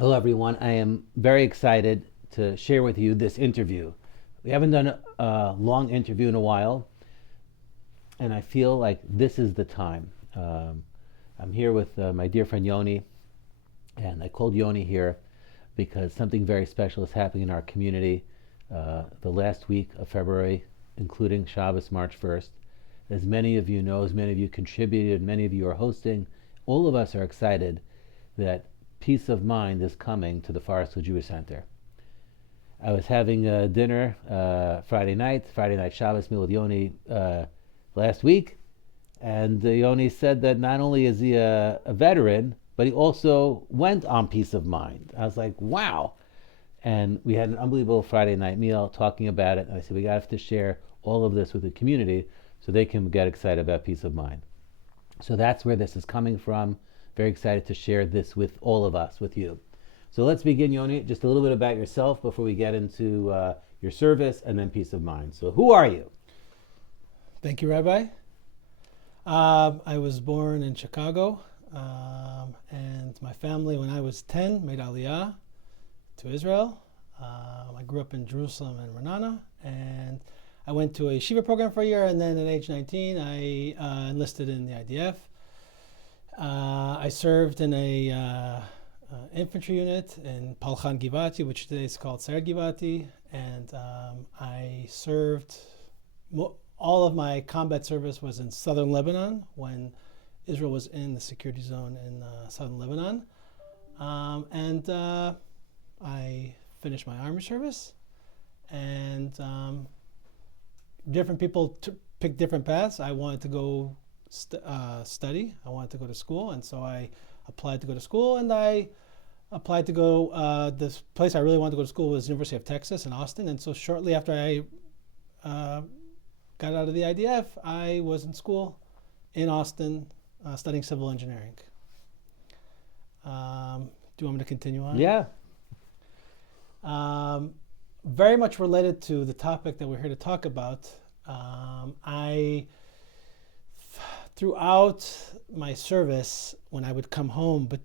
Hello, everyone. I am very excited to share with you this interview. We haven't done a long interview in a while, and I feel like this is the time. I'm here with my dear friend Yoni, and I called Yoni here because something very special is happening in our community the last week of February, including Shabbos, March 1st. As many of you know, as many of you contributed, many of you are hosting, all of us are excited that peace of mind is coming to the Forest Hill Jewish Center. I was having dinner Friday night Shabbos meal with Yoni last week, and Yoni said that not only is he a veteran, but he also went on peace of mind. I was like, wow. And we had an unbelievable Friday night meal talking about it. And I said, we have to share all of this with the community so they can get excited about peace of mind. So that's where this is coming from. Very excited to share this with all of us, with you. So let's begin, Yoni. Just a little bit about yourself before we get into your service and then peace of mind. So who are you? Thank you, Rabbi. I was born in Chicago, and my family, when I was 10, made Aliyah to Israel. I grew up in Jerusalem and Renana, and I went to a Shiva program for a year, and then at age 19, I enlisted in the IDF. I served in a infantry unit in Palchan Givati, which today is called Sayeret Givati, and I served. All of my combat service was in southern Lebanon when Israel was in the security zone in southern Lebanon. And I finished my army service, and different people picked different paths. I wanted to go study. I wanted to go to school, and so I applied to go to school, and I applied to go, this place I really wanted to go to school was University of Texas in Austin, and so shortly after I got out of the IDF, I was in school in Austin studying civil engineering. Do you want me to continue on? Yeah. Very much related to the topic that we're here to talk about. Throughout my service, when I would come home, but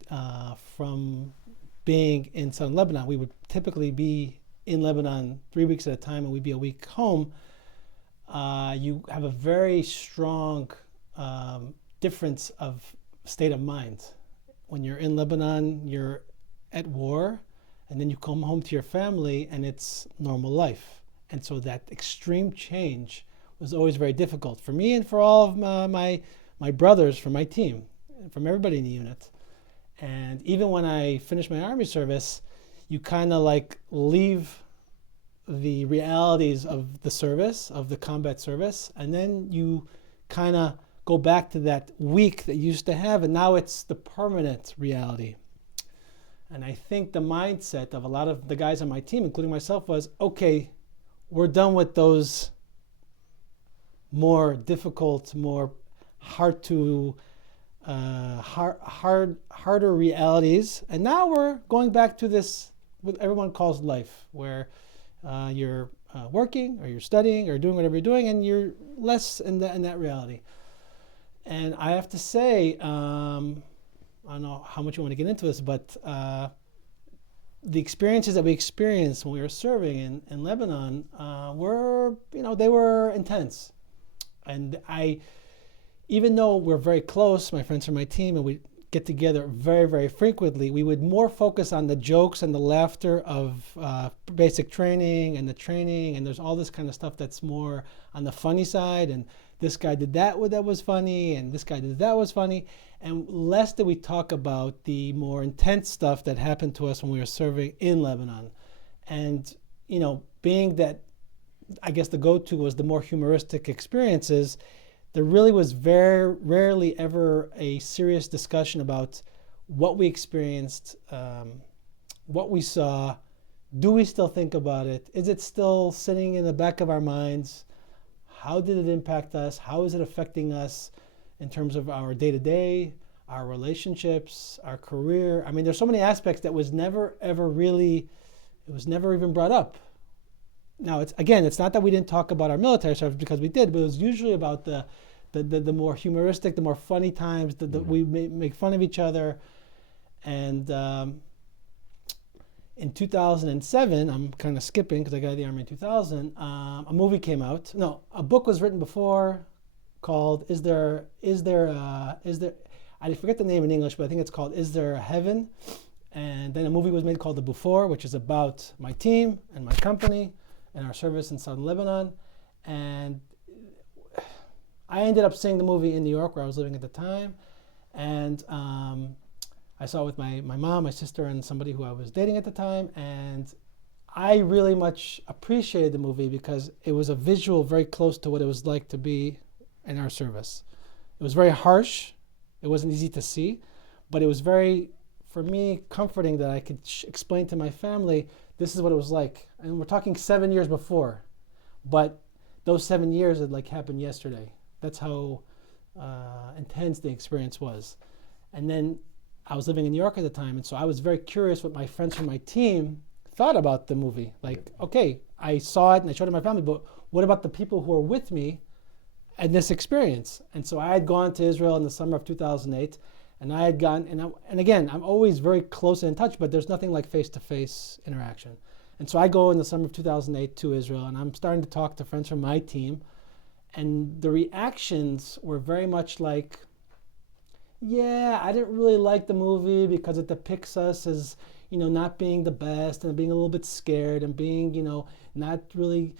from being in southern Lebanon, we would typically be in Lebanon 3 weeks at a time, and we'd be a week home. You have a very strong difference of state of mind. When you're in Lebanon, you're at war, and then you come home to your family, and it's normal life. And so that extreme change was always very difficult for me and for all of my brothers from my team, from everybody in the unit. And even when I finished my army service, you kind of like leave the realities of the service, of the combat service, and then you kind of go back to that week that you used to have, and now it's the permanent reality. And I think the mindset of a lot of the guys on my team, including myself, was, okay, we're done with those more difficult, more harder realities, and now we're going back to this, what everyone calls life, where you're working or you're studying or doing whatever you're doing, and you're less in that reality. And I have to say, I don't know how much you want to get into this, but the experiences that we experienced when we were serving in Lebanon were, they were intense. And even though we're very close, my friends from my team, and we get together very, very frequently, we would more focus on the jokes and the laughter of basic training and the training, and there's all this kind of stuff that's more on the funny side, and this guy did that was funny, and this guy did that was funny, and less did we talk about the more intense stuff that happened to us when we were serving in Lebanon. And, being that, I guess the go-to was the more humoristic experiences, there really was very rarely ever a serious discussion about what we experienced, what we saw. Do we still think about it? Is it still sitting in the back of our minds? How did it impact us? How is it affecting us in terms of our day-to-day, our relationships, our career? I mean, there's so many aspects that was never even brought up. Now, it's not that we didn't talk about our military service, because we did, but it was usually about the more humoristic, the more funny times, we make fun of each other. And in 2007, I'm kind of skipping because I got out of the Army in 2000, a movie came out. No, a book was written before called I forget the name in English, but I think it's called Is There a Heaven? And then a movie was made called The Before, which is about my team and my company and our service in southern Lebanon. And I ended up seeing the movie in New York, where I was living at the time. And I saw it with my mom, my sister, and somebody who I was dating at the time. And I really much appreciated the movie because it was a visual very close to what it was like to be in our service. It was very harsh. It wasn't easy to see, but it was very, for me, comforting that I could explain to my family, this is what it was like. And we're talking 7 years before, but those 7 years had like happened yesterday. That's how intense the experience was. And then I was living in New York at the time, and so I was very curious what my friends from my team thought about the movie. Like, okay, I saw it and I showed it to my family, but what about the people who were with me in this experience? And so I had gone to Israel in the summer of 2008, and I had gone, and again, I'm always very close and in touch, but there's nothing like face-to-face interaction. And so I go in the summer of 2008 to Israel, and I'm starting to talk to friends from my team, and the reactions were very much like, yeah, I didn't really like the movie because it depicts us as, not being the best and being a little bit scared and being, not really,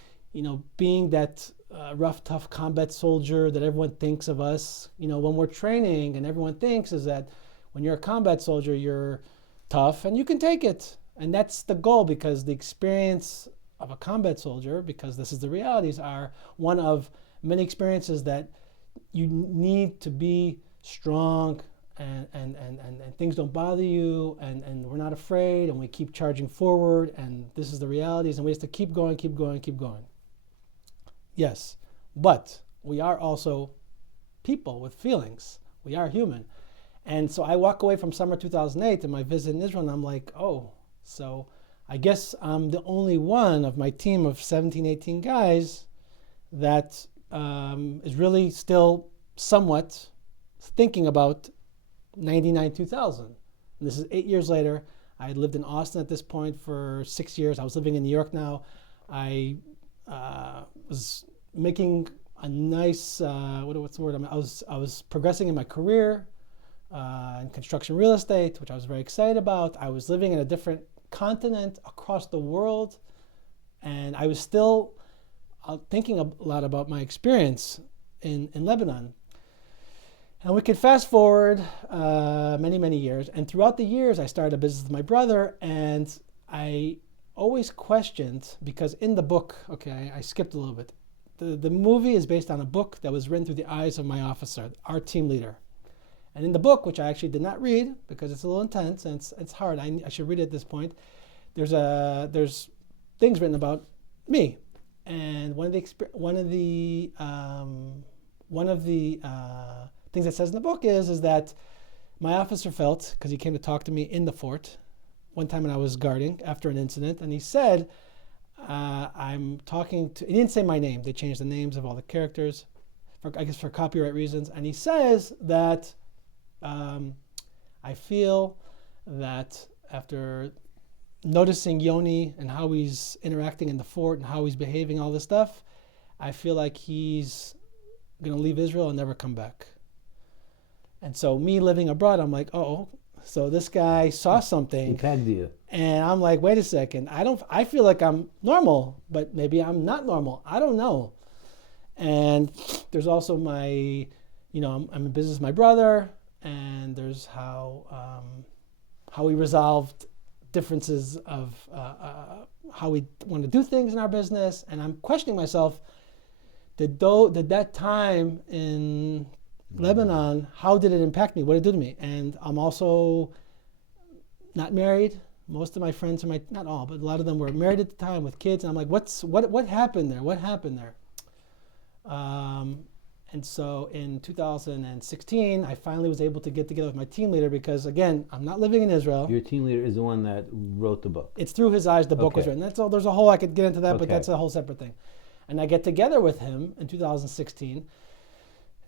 being that rough, tough combat soldier that everyone thinks of us. When we're training, and everyone thinks is that when you're a combat soldier, you're tough and you can take it. And that's the goal, because the experience of a combat soldier, because this is the realities, are one of many experiences that you need to be strong and things don't bother you, and we're not afraid, and we keep charging forward, and this is the realities, and we have to keep going. Yes, but we are also people with feelings. We are human. And so I walk away from summer 2008 and my visit in Israel, and I'm like, oh, so I guess I'm the only one of my team of 17, 18 guys that is really still somewhat thinking about 99, 2000. And this is 8 years later. I had lived in Austin at this point for 6 years. I was living in New York now. I was making a nice, what's the word? I was progressing in my career in construction real estate, which I was very excited about. I was living in a different continent across the world, and I was still thinking a lot about my experience in Lebanon. And we could fast forward many, many years. And throughout the years, I started a business with my brother, and I always questioned, because in the book, okay, I skipped a little bit. The movie is based on a book that was written through the eyes of my officer, our team leader. And in the book, which I actually did not read because it's a little intense and it's hard, I should read it at this point. There's things written about me, and one of the things that says in the book is that my officer felt, because he came to talk to me in the fort one time when I was guarding after an incident, and he said, I'm talking to, he didn't say my name, they changed the names of all the characters, I guess for copyright reasons, and he says that I feel that after noticing Yoni and how he's interacting in the fort and how he's behaving, all this stuff, I feel like he's going to leave Israel and never come back. And so me living abroad, I'm like, oh, so this guy saw something. He pegged you. And I'm like, wait a second. I feel like I'm normal, but maybe I'm not normal. I don't know. And there's also my, I'm in business with my brother, and there's how we resolved differences of how we want to do things in our business. And I'm questioning myself, did that time in Lebanon, how did it impact me? What did it do to me? And I'm also not married. Most of my friends, not all, but a lot of them were married at the time with kids. And I'm like, what happened there? What happened there? And so in 2016, I finally was able to get together with my team leader because, again, I'm not living in Israel. Your team leader is the one that wrote the book. It's through his eyes the book was written. That's all. There's a whole, I could get into that, but that's a whole separate thing. And I get together with him in 2016.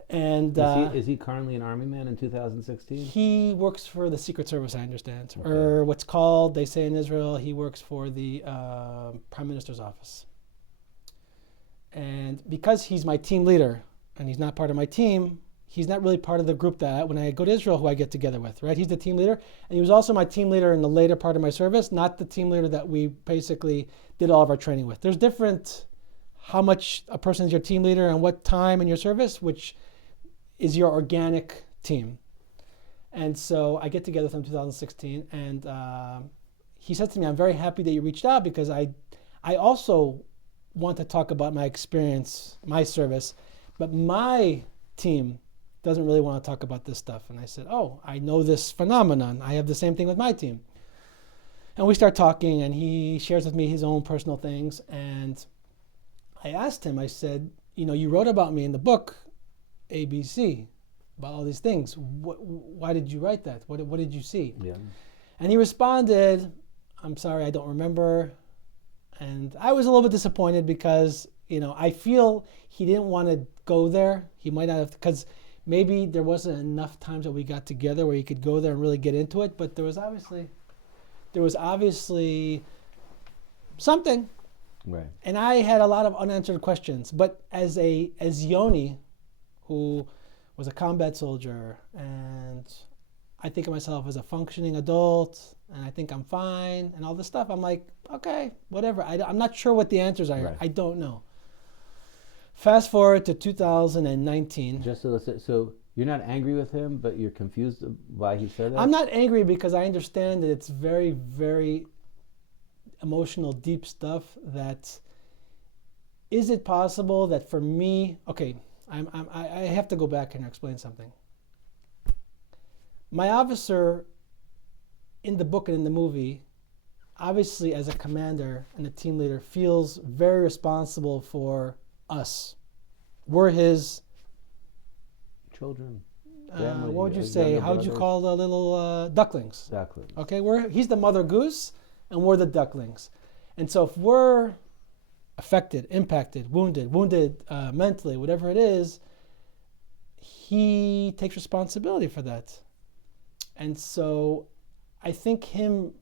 And Is he currently an Army man in 2016? he works for the Secret Service, I understand, Okay. or what's called, they say in Israel, he works for the Prime Minister's office. And because he's my team leader and he's not part of my team, he's not really part of the group that when I go to Israel, who I get together with, right? He's the team leader. And he was also my team leader in the later part of my service, not the team leader that we basically did all of our training with. There's different, how much a person is your team leader and what time in your service, which is your organic team. And so I get together with him in 2016, and he said to me, I'm very happy that you reached out because I also want to talk about my experience, my service, but my team doesn't really want to talk about this stuff. And I said, oh, I know this phenomenon. I have the same thing with my team. And we start talking, and he shares with me his own personal things. And I asked him, I said, you wrote about me in the book, ABC, about all these things. Why did you write that? What did you see? Yeah. And he responded, I'm sorry, I don't remember. And I was a little bit disappointed because, I feel he didn't want to go there. He might not have, because maybe there wasn't enough times that we got together where he could go there and really get into it. But there was obviously something. Right. And I had a lot of unanswered questions. But as Yoni, who was a combat soldier, and I think of myself as a functioning adult, and I think I'm fine, and all this stuff, I'm like, okay, whatever. I'm not sure what the answers are. Right. I don't know. Fast forward to 2019. Just so you're not angry with him, but you're confused why he said that? I'm not angry because I understand that it's very, very emotional, deep stuff. That is it possible that for me, okay, I have to go back and explain something. My officer in the book and in the movie, obviously as a commander and a team leader, feels very responsible for us. We're his children. What would you say? How would you call the little ducklings? Ducklings. Okay, he's the mother goose, and we're the ducklings. And so if we're affected, impacted, wounded mentally, whatever it is, he takes responsibility for that. And so I think him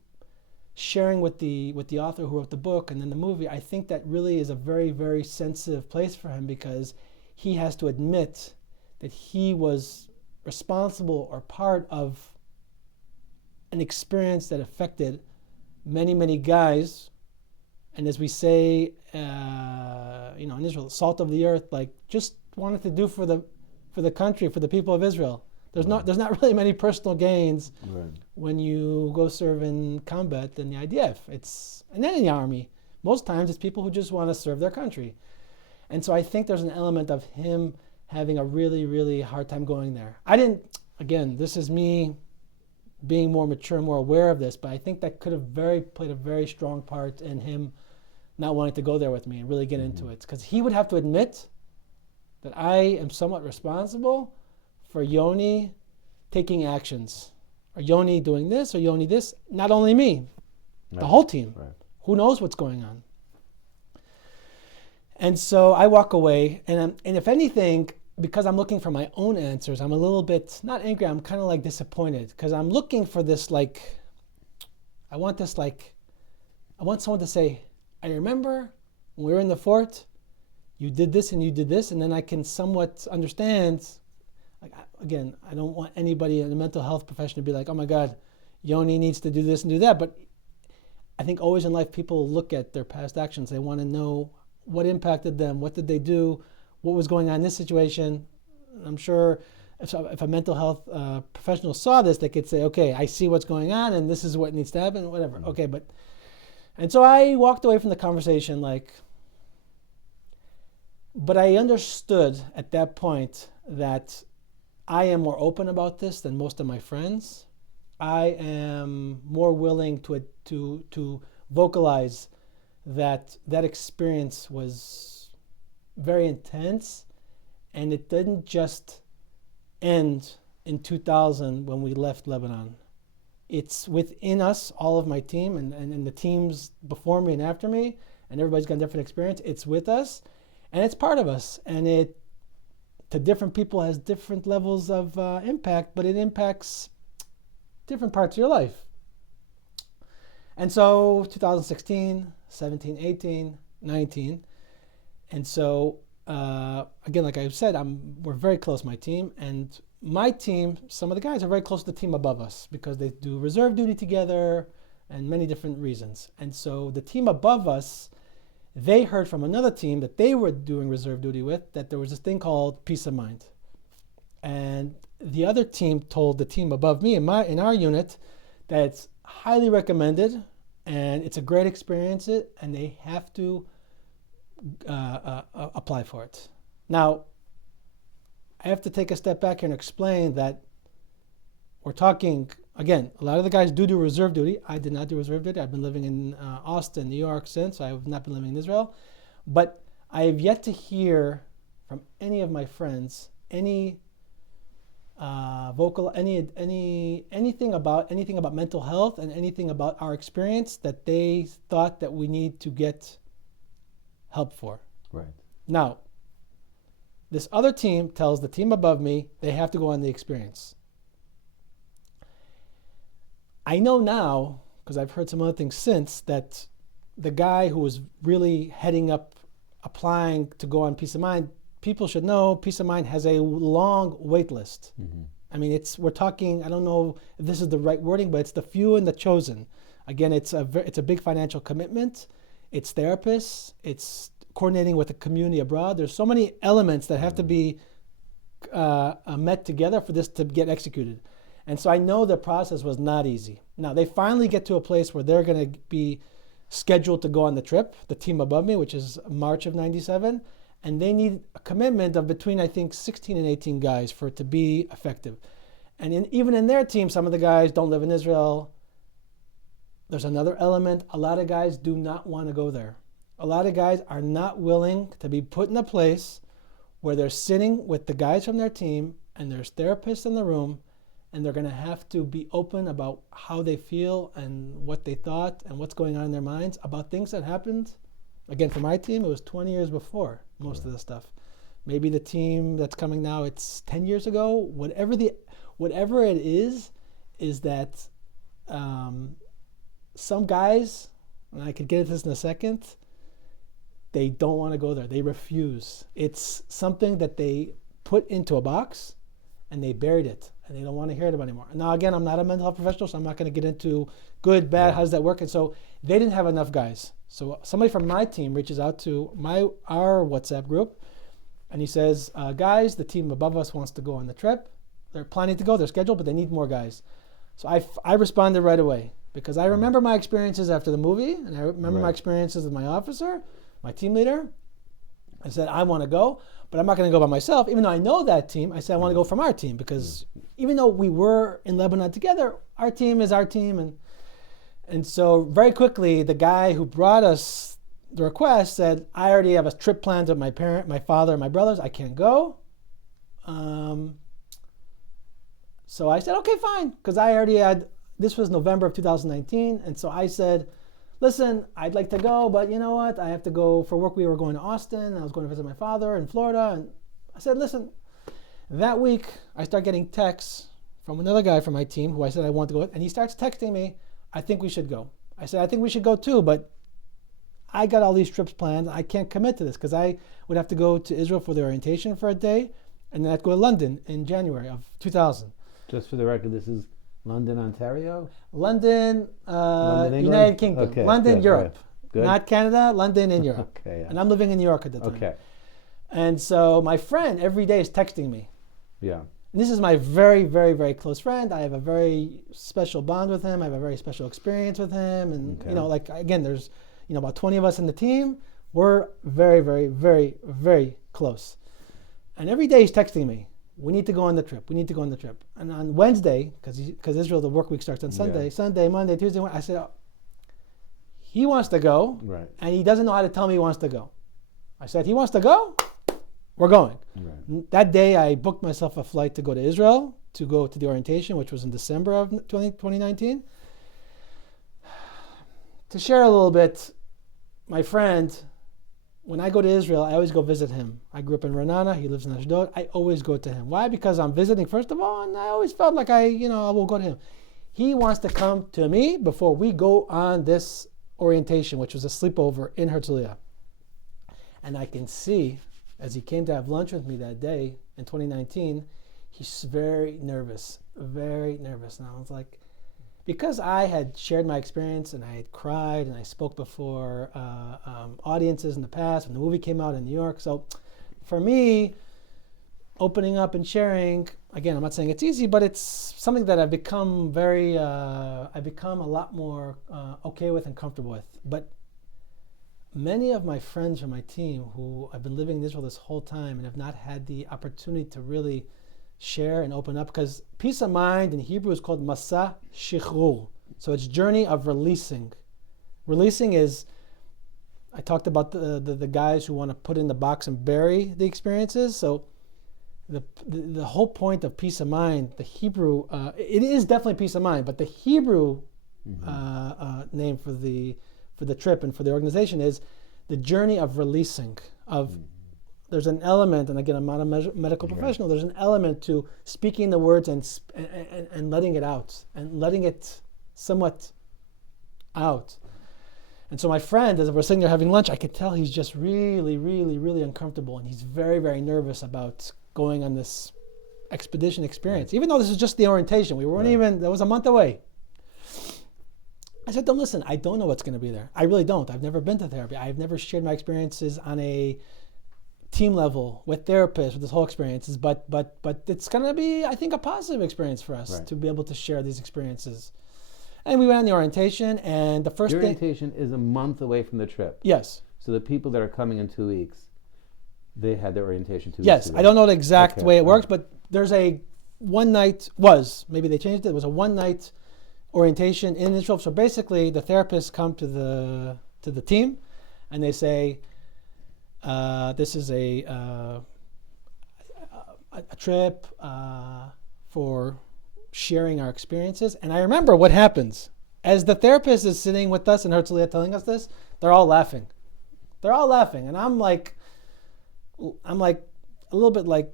sharing with the author who wrote the book and then the movie, I think that really is a very, very sensitive place for him because he has to admit that he was responsible or part of an experience that affected many, many guys. And as we say, in Israel, salt of the earth, like just wanted to do for the country, for the people of Israel. There's not really many personal gains when you go serve in combat in the IDF. And then in the army, most times it's people who just want to serve their country. And so I think there's an element of him having a really, really hard time going there. Again, this is me being more mature, more aware of this, but I think that could have played a very strong part in him not wanting to go there with me and really get into it. Because he would have to admit that I am somewhat responsible for Yoni taking actions. Or Yoni doing this, or Yoni this. Not only me, the whole team. Right. Who knows what's going on? And so I walk away, and if anything, because I'm looking for my own answers, I'm a little bit, not angry, I'm kind of like disappointed. Because I'm looking for this, I want someone to say, I remember when we were in the fort, you did this and you did this, and then I can somewhat understand. Again, I don't want anybody in the mental health profession to be like, oh my God, Yoni needs to do this and do that. But I think always in life, people look at their past actions. They want to know what impacted them, what did they do, what was going on in this situation. I'm sure if a mental health professional saw this, they could say, okay, I see what's going on and this is what needs to happen, whatever. Mm-hmm. Okay, and so I walked away from the conversation but I understood at that point that I am more open about this than most of my friends. I am more willing to vocalize that experience was very intense, and it didn't just end in 2000 when we left Lebanon. It's within us, all of my team and the teams before me and after me, and everybody's got a different experience. It's with us, and it's part of us, and to different people has different levels of impact, but it impacts different parts of your life. And so 2016, 17, 18, 19. And so, again, like I said, we're very close, my team. And my team, some of the guys are very close to the team above us because they do reserve duty together and many different reasons. And so the team above us, they heard from another team that they were doing reserve duty with that there was this thing called peace of mind. And the other team told the team above me in our unit that it's highly recommended and it's a great experience and they have to apply for it. Now, I have to take a step back here and explain that we're talking, again, a lot of the guys do reserve duty. I did not do reserve duty. I've been living in Austin, New York since. I have not been living in Israel. But I have yet to hear from any of my friends anything about mental health and anything about our experience that they thought that we need to get help for. Right. Now, this other team tells the team above me they have to go on the experience. I know now, because I've heard some other things since, that the guy who was really heading up applying to go on Peace of Mind, people should know Peace of Mind has a long wait list. Mm-hmm. I mean, we're talking, I don't know if this is the right wording, but it's the few and the chosen. Again, it's a big financial commitment. It's therapists. It's coordinating with the community abroad. There's so many elements that have to be met together for this to get executed. And so I know the process was not easy. Now, they finally get to a place where they're going to be scheduled to go on the trip, the team above me, which is March of 97. And they need a commitment of between, I think, 16 and 18 guys for it to be effective. And even in their team, some of the guys don't live in Israel. There's another element. A lot of guys do not want to go there. A lot of guys are not willing to be put in a place where they're sitting with the guys from their team and there's therapists in the room and they're going to have to be open about how they feel and what they thought and what's going on in their minds about things that happened. Again, for my team, it was 20 years before most of this stuff. Maybe the team that's coming now, it's 10 years ago. Whatever it is that some guys, and I could get into this in a second, they don't want to go there. They refuse. It's something that they put into a box and they buried it and they don't want to hear it anymore. Now, again, I'm not a mental health professional, so I'm not going to get into good, bad, how does that work? And so they didn't have enough guys. So somebody from my team reaches out to our WhatsApp group and he says, guys, the team above us wants to go on the trip. They're planning to go, they're scheduled, but they need more guys. So I responded right away because I remember my experiences after the movie and I remember my experiences with my officer, my team leader. I said, I want to go, but I'm not going to go by myself. Even though I know that team, I said, I want to go from our team because even though we were in Lebanon together, our team is our team. And so very quickly, the guy who brought us the request said, I already have a trip planned with my father, and my brothers. I can't go. So I said, okay, fine. Because I already this was November of 2019. And so I said, listen, I'd like to go, but you know what? I have to go for work. We were going to Austin. I was going to visit my father in Florida. And I said, listen, that week I start getting texts from another guy from my team who I said I want to go with. And he starts texting me, I think we should go. I said, I think we should go too, but I got all these trips planned. I can't commit to this because I would have to go to Israel for the orientation for a day and then I'd go to London in January of 2000. Just for the record, this is London, Ontario? London, London United Kingdom. Okay, London, good, Europe. good. Not Canada, London in Europe. Okay, yeah. And I'm living in New York at the time. Okay. And so my friend every day is texting me. Yeah. And this is my very, very, very close friend. I have a very special bond with him. I have a very special experience with him. And, like, again, there's, about 20 of us in the team. We're very, very, very, very close. And every day he's texting me, we need to go on the trip. We need to go on the trip. And on Wednesday, because Israel, the work week starts on Sunday, Sunday, Monday, Tuesday, Wednesday, I said, he wants to go, right, and he doesn't know how to tell me he wants to go. I said, he wants to go, we're going. Right. That day, I booked myself a flight to go to Israel, to go to the orientation, which was in December of 2019. To share a little bit, my friend when I go to Israel, I always go visit him. I grew up in Renana. He lives in Ashdod. I always go to him. Why? Because I'm visiting, first of all, and I always felt like I will go to him. He wants to come to me before we go on this orientation, which was a sleepover in Herzliya. And I can see, as he came to have lunch with me that day in 2019, he's very nervous. And I was like, because I had shared my experience and I had cried and I spoke before audiences in the past when the movie came out in New York. So for me, opening up and sharing, again, I'm not saying it's easy, but it's something that I've become I've become a lot more okay with and comfortable with. But many of my friends from my team who have been living in Israel this whole time and have not had the opportunity to really share and open up, because peace of mind in Hebrew is called Masa Shichrur. So it's journey of releasing. Releasing is, I talked about the guys who want to put in the box and bury the experiences. So the whole point of peace of mind, the Hebrew, it is definitely peace of mind, but the Hebrew name for the trip and for the organization is the journey of releasing, of there's an element, and again, I'm not a medical professional, there's an element to speaking the words and letting it out, and letting it somewhat out. And so my friend, as we're sitting there having lunch, I could tell he's just really, really, really uncomfortable, and he's very, very nervous about going on this expedition experience, even though this is just the orientation. We weren't even, that was a month away. I said, don't listen, I don't know what's going to be there. I really don't. I've never been to therapy. I've never shared my experiences on a team level with therapists with this whole experiences, but it's going to be, I think, a positive experience for us to be able to share these experiences. And we went on the orientation, and the first Your orientation is a month away from the trip. Yes. So the people that are coming in 2 weeks, they had their orientation 2 weeks Yes, ago. I don't know the exact way it works, but there's a one night, maybe they changed it, it was a one night orientation in Israel. So basically the therapists come to the team and they say, this is a trip for sharing our experiences. And I remember what happens. As the therapist is sitting with us in Herzliya telling us this, they're all laughing. And I'm like a little bit like,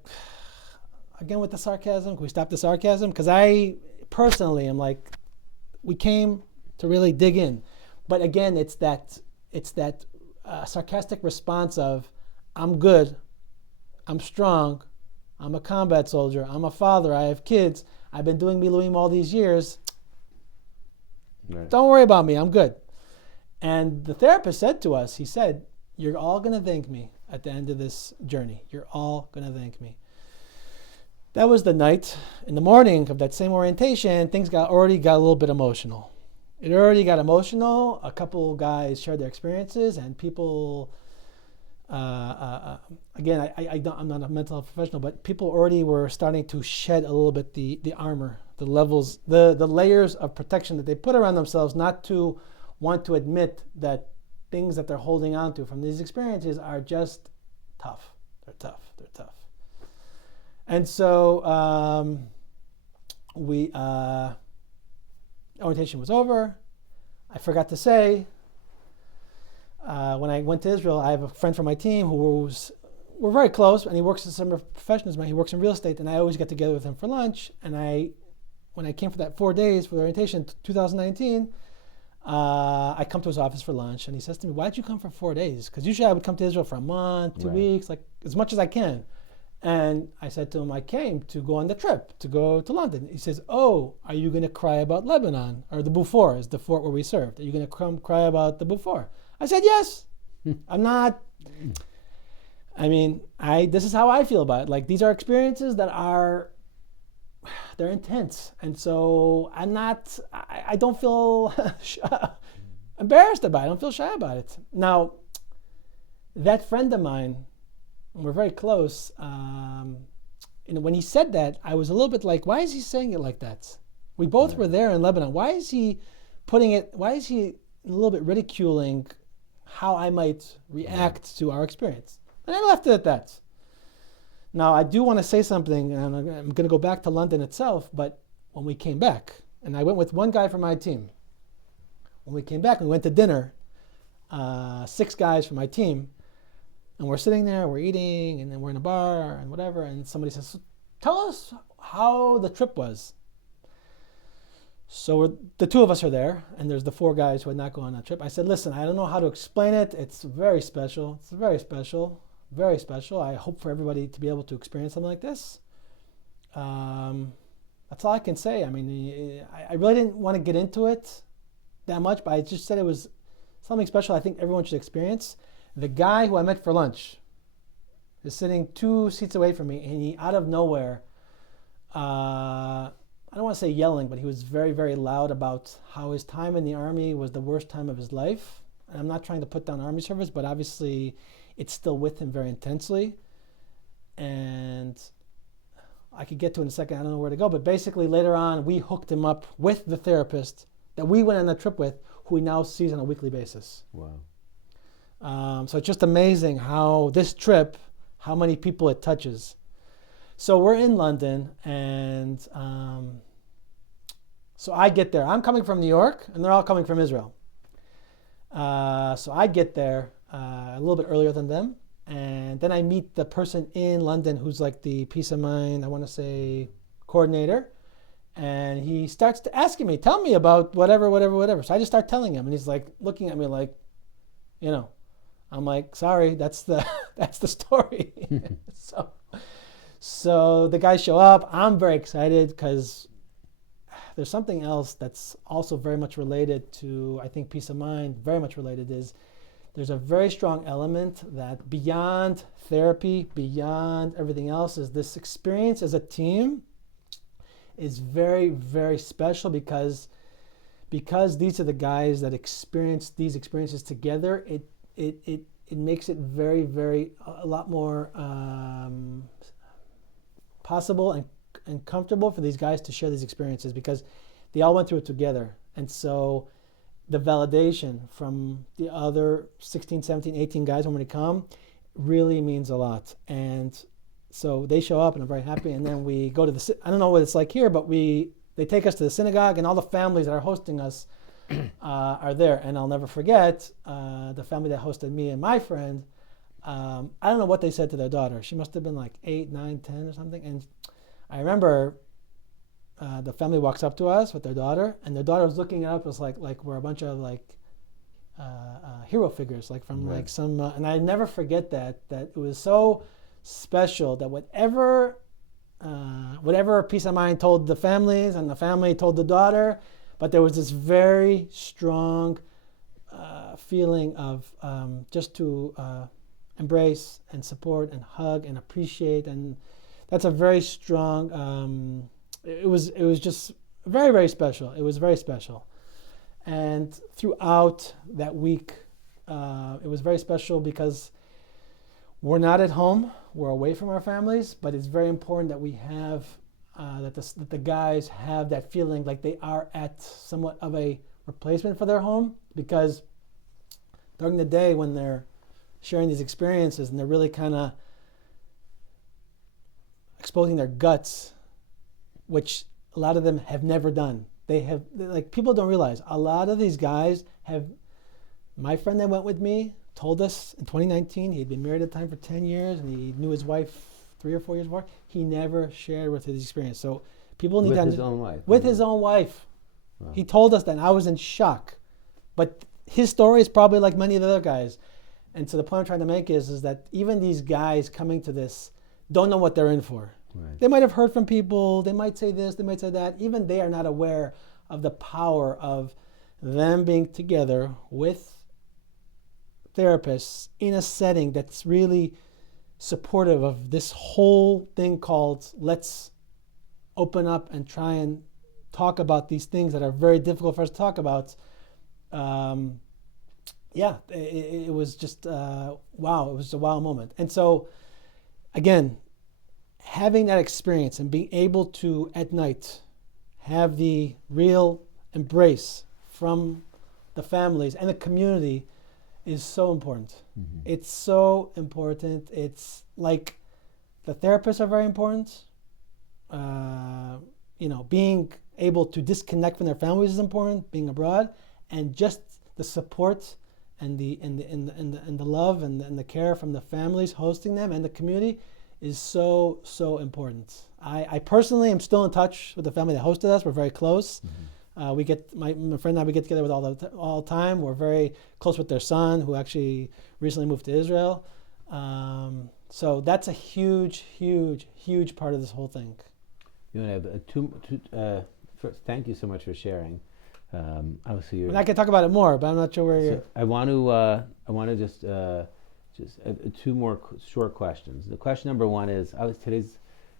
again with the sarcasm, can we stop the sarcasm? Because I personally am like, we came to really dig in. But again, it's that sarcastic response of, I'm good, I'm strong, I'm a combat soldier, I'm a father, I have kids, I've been doing Miluim all these years. Right. Don't worry about me, I'm good. And the therapist said to us, he said, you're all going to thank me at the end of this journey. You're all going to thank me. That was the night. In the morning of that same orientation, things already got a little bit emotional. It already got emotional. A couple guys shared their experiences, and people, again, I'm not a mental health professional, but people already were starting to shed a little bit the armor, the levels, the layers of protection that they put around themselves, not to want to admit that things that they're holding on to from these experiences are just tough. They're tough. And so orientation was over. I forgot to say, when I went to Israel, I have a friend from my team we're very close, and he works in a similar profession as mine. He works in real estate, and I always get together with him for lunch. And when I came for that 4 days for the orientation, 2019, I come to his office for lunch, and he says to me, why'd you come for 4 days? Because usually I would come to Israel for a month, 2 weeks, like as much as I can. And I said to him, I came to go on the trip, to go to London. He says, oh, are you going to cry about Lebanon? Or the Beaufort is the fort where we served. Are you going to come cry about the Beaufort? I said, yes. I'm not. I mean, this is how I feel about it. Like, these are experiences that they're intense. And so I don't feel embarrassed about it. I don't feel shy about it. Now, that friend of mine, we're very close. When he said that, I was a little bit like, why is he saying it like that? We both were there in Lebanon. Why is he a little bit ridiculing how I might react to our experience? And I left it at that. Now, I do want to say something, and I'm going to go back to London itself, but when we came back, and I went with one guy from my team. When we came back, we went to dinner, 6 guys from my team. And we're sitting there, we're eating, and then we're in a bar and whatever. And somebody says, "So tell us how the trip was." So the two of us are there, and there's the four guys who had not gone on that trip. I said, "Listen, I don't know how to explain it. It's very special. It's very special, very special. I hope for everybody to be able to experience something like this." That's all I can say. I mean, I really didn't want to get into it that much, but I just said it was something special I think everyone should experience. The guy who I met for lunch is sitting 2 seats away from me, and he, out of nowhere, I don't want to say yelling, but he was very, very loud about how his time in the Army was the worst time of his life. And I'm not trying to put down Army service, but obviously it's still with him very intensely. And I could get to it in a second. I don't know where to go. But basically later on, we hooked him up with the therapist that we went on the trip with, who he now sees on a weekly basis. Wow. So it's just amazing how this trip, how many people it touches. So we're in London, and so I get there. I'm coming from New York, and they're all coming from Israel. So I get there a little bit earlier than them, and then I meet the person in London who's like the Peace of Mind, I want to say, coordinator. And he starts to asking me, "Tell me about whatever." So I just start telling him, and he's like looking at me like, you know, I'm like, "Sorry, that's the that's the story." So the guys show up. I'm very excited because there's something else that's also very much related to, I think, peace of mind, very much related, is there's a very strong element that beyond therapy, beyond everything else, is this experience as a team is very, very special because these are the guys that experience these experiences together. It makes it very, very, a lot more possible and comfortable for these guys to share these experiences because they all went through it together. And so the validation from the other 16, 17, 18 guys when they come really means a lot. And so they show up, and I'm very happy. And then we go to I don't know what it's like here, but they take us to the synagogue, and all the families that are hosting us are there. And I'll never forget the family that hosted me and my friend. I don't know what they said to their daughter. She must have been like 8, 9, 10 or something. And I remember the family walks up to us with their daughter, and their daughter was looking at us like we're a bunch of like hero figures, like from like some. And I never forget that it was so special that whatever Peace of Mind told the families, and the family told the daughter, but there was this very strong feeling of just to embrace and support and hug and appreciate, and that's a very strong. It was just very, very special. It was very special, and throughout that week, it was very special because we're not at home. We're away from our families, but it's very important that we have that the guys have that feeling like they are at somewhat of a replacement for their home, because during the day when they're sharing these experiences and they're really kind of exposing their guts, which a lot of them have never done. People don't realize, a lot of these guys have, my friend that went with me told us in 2019, he had been married at the time for 10 years, and he knew his wife 3 or 4 years before. He never shared with his experience. So people need to With his own wife. With his own wife. Wow. He told us that, and I was in shock. But his story is probably like many of the other guys. And so the point I'm trying to make is that even these guys coming to this don't know what they're in for. Right. They might have heard from people, they might say this, they might say that. Even they are not aware of the power of them being together with therapists in a setting that's really supportive of this whole thing called let's open up and try and talk about these things that are very difficult for us to talk about. It was just wow. It was a wow moment. And so again, having that experience and being able to at night have the real embrace from the families and the community is so important. Mm-hmm. It's so important. It's like the therapists are very important. Being able to disconnect from their families is important, being abroad, and just the support and the love and the care from the families hosting them and the community is so important. I personally am still in touch with the family that hosted us. We're very close. We get my friend and I, we get together with all the time. We're very close with their son, who actually recently moved to Israel. So that's a huge part of this whole thing. You want to have first, thank you so much for sharing. Obviously, I can talk about it more, but I'm not sure where you're. I want to just two more short questions. The question number one is: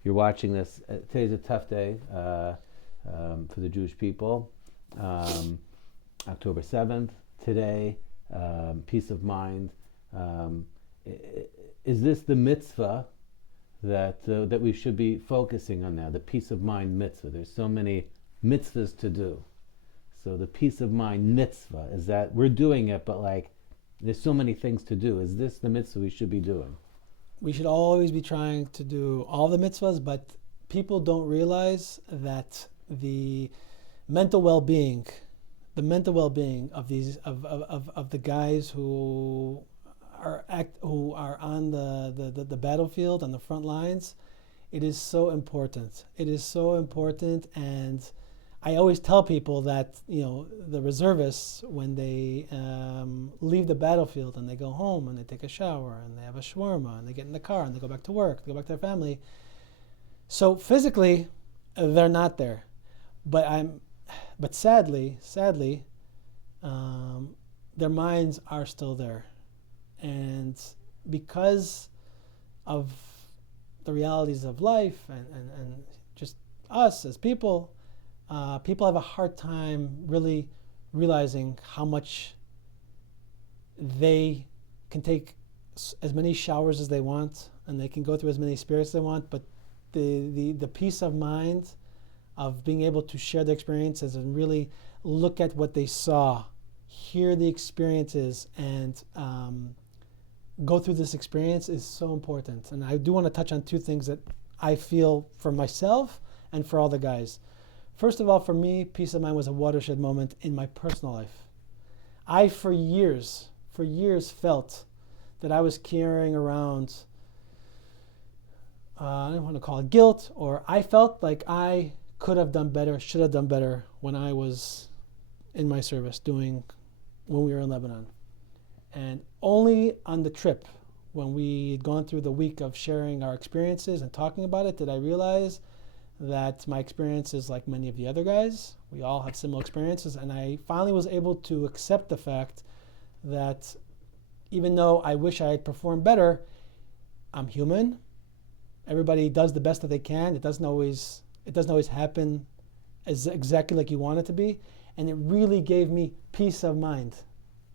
you're watching this. Today's a tough day for the Jewish people. October 7th. Today, peace of mind. Is this the mitzvah that we should be focusing on now? The peace of mind mitzvah. There's so many mitzvahs to do. So the peace of mind mitzvah is that we're doing it, but there's so many things to do. Is this the mitzvah we should be doing? We should always be trying to do all the mitzvahs, but people don't realize that the mental well-being of these of the guys who are on the battlefield, on the front lines, it is so important. It is so important, and I always tell people that the reservists, when they leave the battlefield and they go home and they take a shower and they have a shawarma and they get in the car and they go back to work, they go back to their family. So physically, they're not there, but sadly, their minds are still there, and because of the realities of life and just us as people. People have a hard time really realizing how much they can take as many showers as they want, and they can go through as many spirits as they want, but the peace of mind of being able to share their experiences and really look at what they saw, hear the experiences, and go through this experience is so important. And I do want to touch on two things that I feel for myself and for all the guys. First of all, for me, peace of mind was a watershed moment in my personal life. I, for years felt that I was carrying around, I don't want to call it guilt, or I felt like I could have done better, should have done better when I was in my service when we were in Lebanon. And only on the trip, when we had gone through the week of sharing our experiences and talking about it, did I realize that my experience is like many of the other guys. We all have similar experiences, and I finally was able to accept the fact that even though I wish I had performed better, I'm human. Everybody does the best that they can. It doesn't always happen as exactly like you want it to be, and it really gave me peace of mind.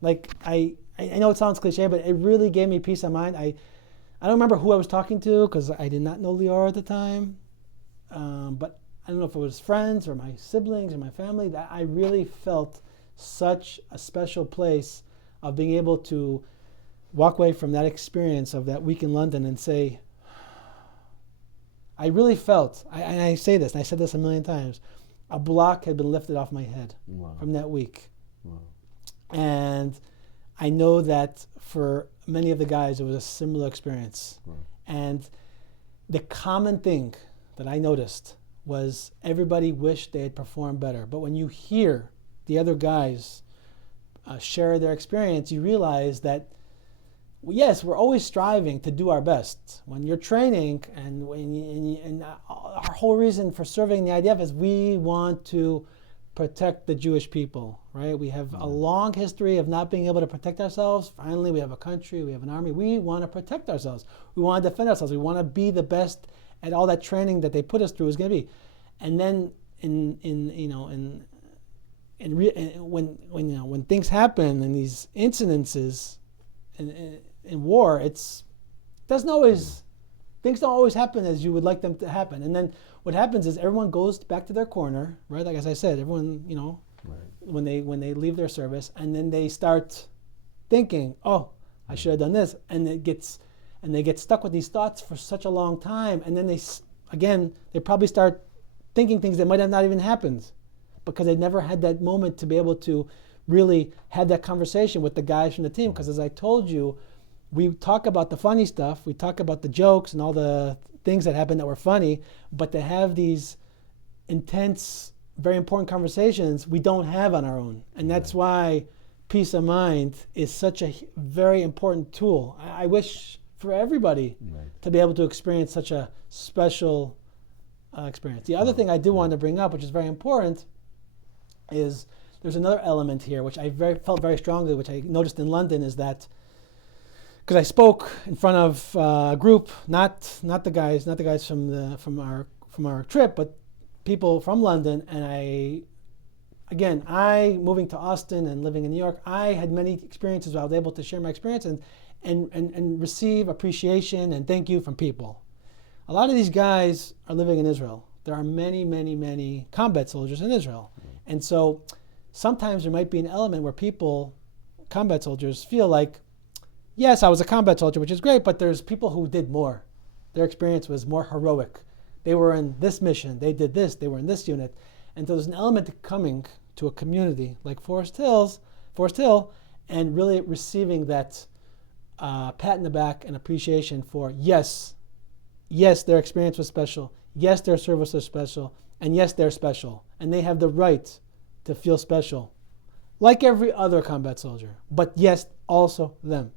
Like I know it sounds cliche, but it really gave me peace of mind. I don't remember who I was talking to because I did not know Lior at the time. But I don't know if it was friends or my siblings or my family, that I really felt such a special place of being able to walk away from that experience of that week in London and say, I really felt, and I say this, and I said this a million times, a block had been lifted off my head from that week. Wow. And I know that for many of the guys, it was a similar experience. Wow. And the common thing that I noticed was everybody wished they had performed better. But when you hear the other guys share their experience, you realize that, yes, we're always striving to do our best. When you're training, and our whole reason for serving the IDF is we want to protect the Jewish people, right? We have a long history of not being able to protect ourselves. Finally, we have a country, we have an army. We want to protect ourselves. We want to defend ourselves. We want to be the best at all that training that they put us through is going to be. And then when things happen and these incidences in war, things don't always happen as you would like them to happen. And then what happens is everyone goes back to their corner, right? Like as I said, everyone, right. when they leave their service, and then they start thinking, oh, I should have done this, and they get stuck with these thoughts for such a long time, and then they probably start thinking things that might have not even happened because they never had that moment to be able to really had that conversation with the guys from the team. Because as I told you, we talk about the funny stuff, we talk about the jokes and all the things that happened that were funny, but to have these intense, very important conversations we don't have on our own. And that's why peace of mind is such a very important tool. I wish for everybody to be able to experience such a special experience. The other thing I do want to bring up, which is very important, is there's another element here which I felt very strongly, which I noticed in London, is that because I spoke in front of a group, not the guys from our trip, but people from London, and I moving to Austin and living in New York, I had many experiences where I was able to share my experience and receive appreciation and thank you from people. A lot of these guys are living in Israel. There are many, many, many combat soldiers in Israel. And so sometimes there might be an element where people, combat soldiers, feel like, yes, I was a combat soldier, which is great, but there's people who did more. Their experience was more heroic. They were in this mission, they did this, they were in this unit. And so there's an element to coming to a community like Forest Hill, and really receiving that pat in the back and appreciation for, yes, their experience was special, yes, their service was special, and yes, they're special. And they have the right to feel special, like every other combat soldier, but yes, also them.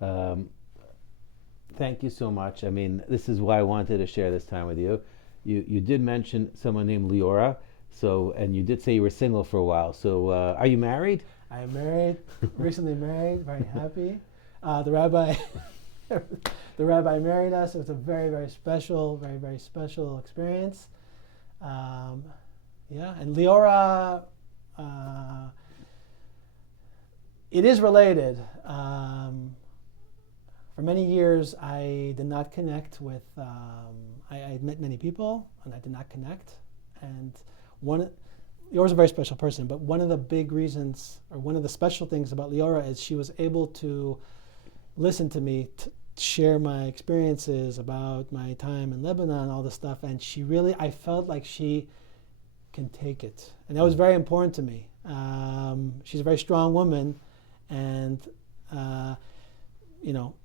Wow. Thank you so much. I mean, this is why I wanted to share this time with you. You did mention someone named Leora, and you did say you were single for a while. So are you married? I am married, recently married, very happy. The rabbi married us. It was a very, very special, very, very special experience. And Leora, it is related. For many years, I did not connect with, I had met many people, and I did not connect. And Leora's a very special person, but one of the big reasons, or one of the special things about Leora is she was able to listen to me, share my experiences about my time in Lebanon, all this stuff, and I felt like she can take it. And that was very important to me. She's a very strong woman, and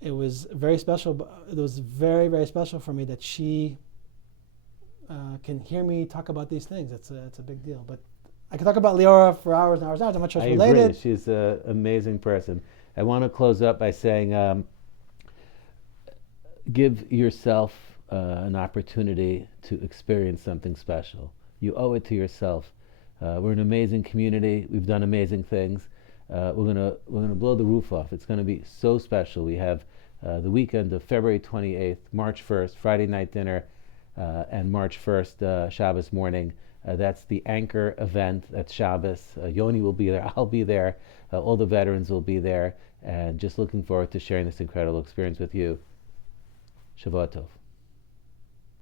it was very special. It was very, very special for me that she can hear me talk about these things. It's a big deal. But I could talk about Leora for hours and hours and hours. I'm not sure it's related. I agree. She's an amazing person. I want to close up by saying, give yourself an opportunity to experience something special. You owe it to yourself. We're an amazing community. We've done amazing things. We're gonna blow the roof off. It's gonna be so special. We have the weekend of February 28th, March 1st, Friday night dinner, and March 1st, Shabbos morning. That's the anchor event. That's Shabbos. Yoni will be there. I'll be there. All the veterans will be there. And just looking forward to sharing this incredible experience with you. Shavua Tov.